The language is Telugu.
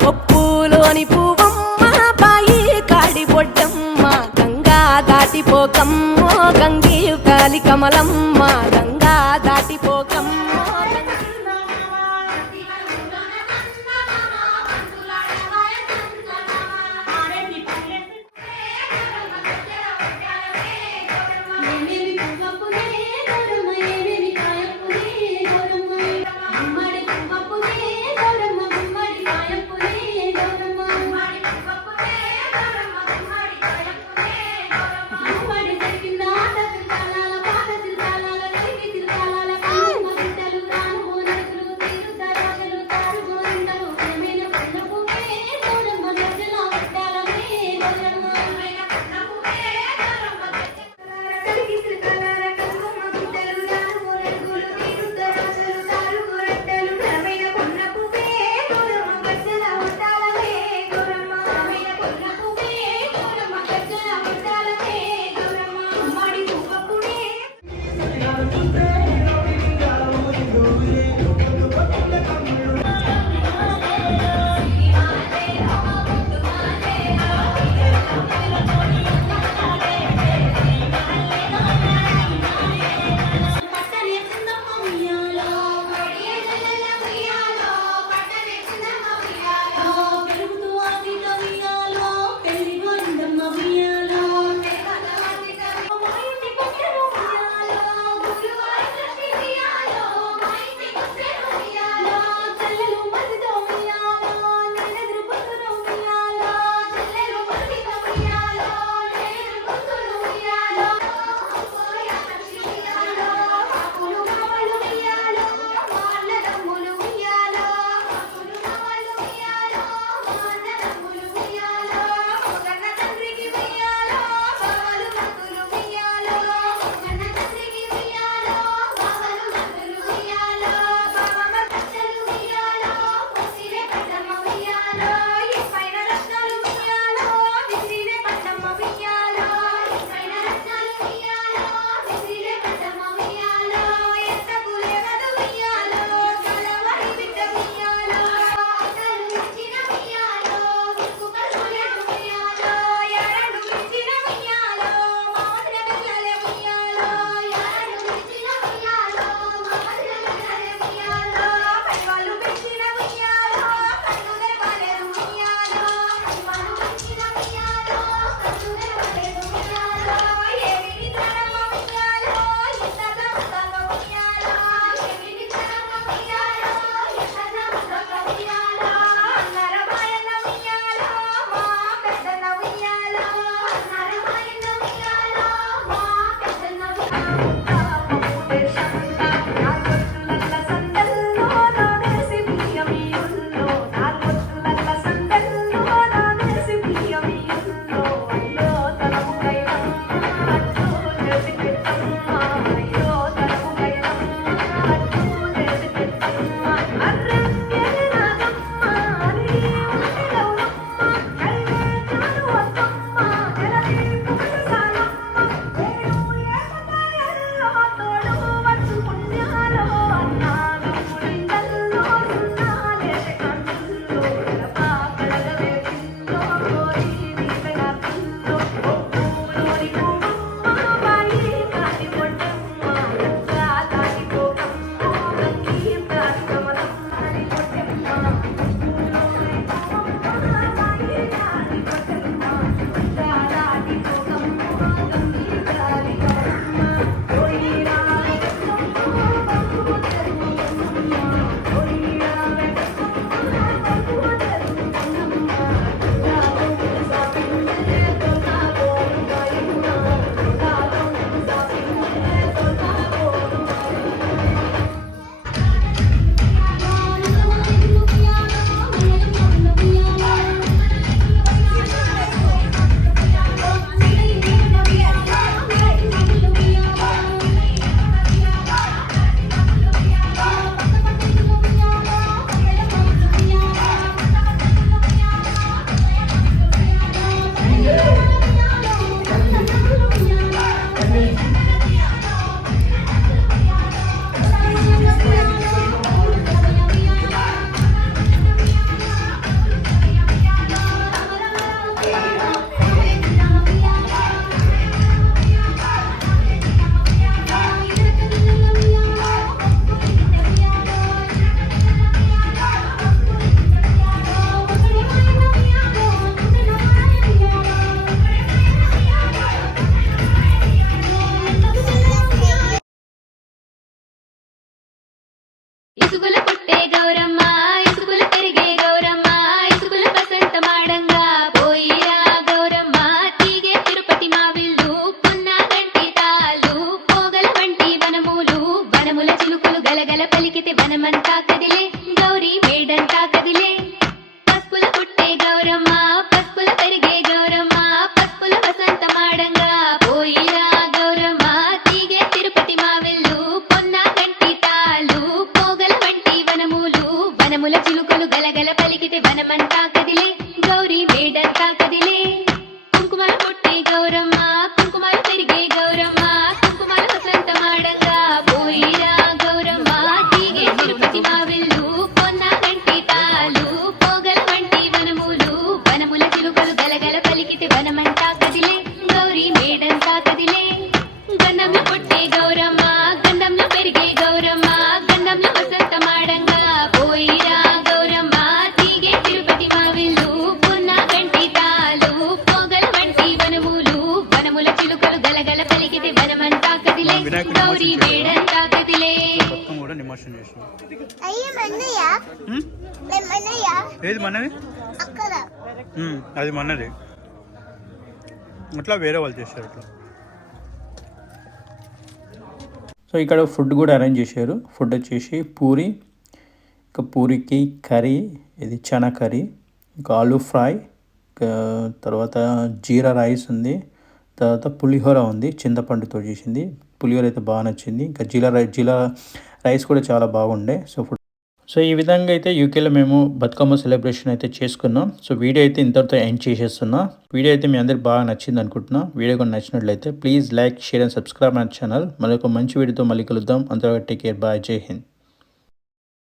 కొప్పులోని పువ్వమ్మ బాయి కాడి బొడ్డమ్మ గంగా దాటిపోకమ్మో గంగి కాలి కమలమ్మ గంగా దాటిపోకమ్మో గలగల పలికితే వనమంతా కదిలే గౌరీ మేడంతా కదిలే కుంకుమల పుట్టే గౌరమ్మ కుంకుమల పెరిగే గౌరమ్మ కుంకుమల వసంతమాడంగా పోయిరా గౌరమ్మ తీగే తిరుపతి మావిల్లు పొన్న గంటి తాలు పోగల వంటి వనములు వనముల చిలుకలు గలగల పలికితే వనమంతా కదిలే గౌరీ మేడంతా కదిలే గంధంలో పుట్టే గౌరమ్మ గంధంలో పెరిగే గౌరమ్మ గంధంలో వసంతమాడంగా పోయిరా గౌరమ్మ తీగే తిరుపతి మావిల్లు పున్న గంటి తాలు పోగల వంటి వనములు వనముల చిలుకలు గలగల పలికితే వనమంతా కదిలే గౌరీ మేడంతా కదిలే బతుకమ్మ కూడా నిమజ్జనం చేసాం. అయ్యి మన్నయ్య మన్నయ్య ఏది మనది? అక్కడ అది మనది. అట్లా వేరే వాళ్ళు చేశారు అట్లా. సో ఇక్కడ ఫుడ్ కూడా అరేంజ్ చేశారు. ఫుడ్ వచ్చేసి పూరి, ఇంకా పూరికి కర్రీ, ఇది చనా కర్రీ, ఇంకా ఆలూ ఫ్రై, తర్వాత జీరా రైస్ ఉంది, తర్వాత పులిహోర ఉంది చింతపండుతో చేసింది. పులిహోర అయితే బాగా నచ్చింది. ఇంకా జీరా రైస్ కూడా చాలా బాగుండే. సో ఈ విధంగా అయితే యూకేలో మేము బతుకమ్మ సెలబ్రేషన్ అయితే చేసుకున్నాం. సో వీడియో అయితే ఇంతటితో ఎండ్ చేసేస్తున్నా. వీడియో అయితే మీ అందరికి బాగా నచ్చింది అనుకుంటున్నా. వీడియో కూడా నచ్చినట్లయితే please like, share and subscribe my channel. మళ్ళీ ఒక మంచి వీడియోతో మళ్ళీ కలుద్దాం. అంతవరకు టేక్ కేర్, బాయ్, జై హింద్.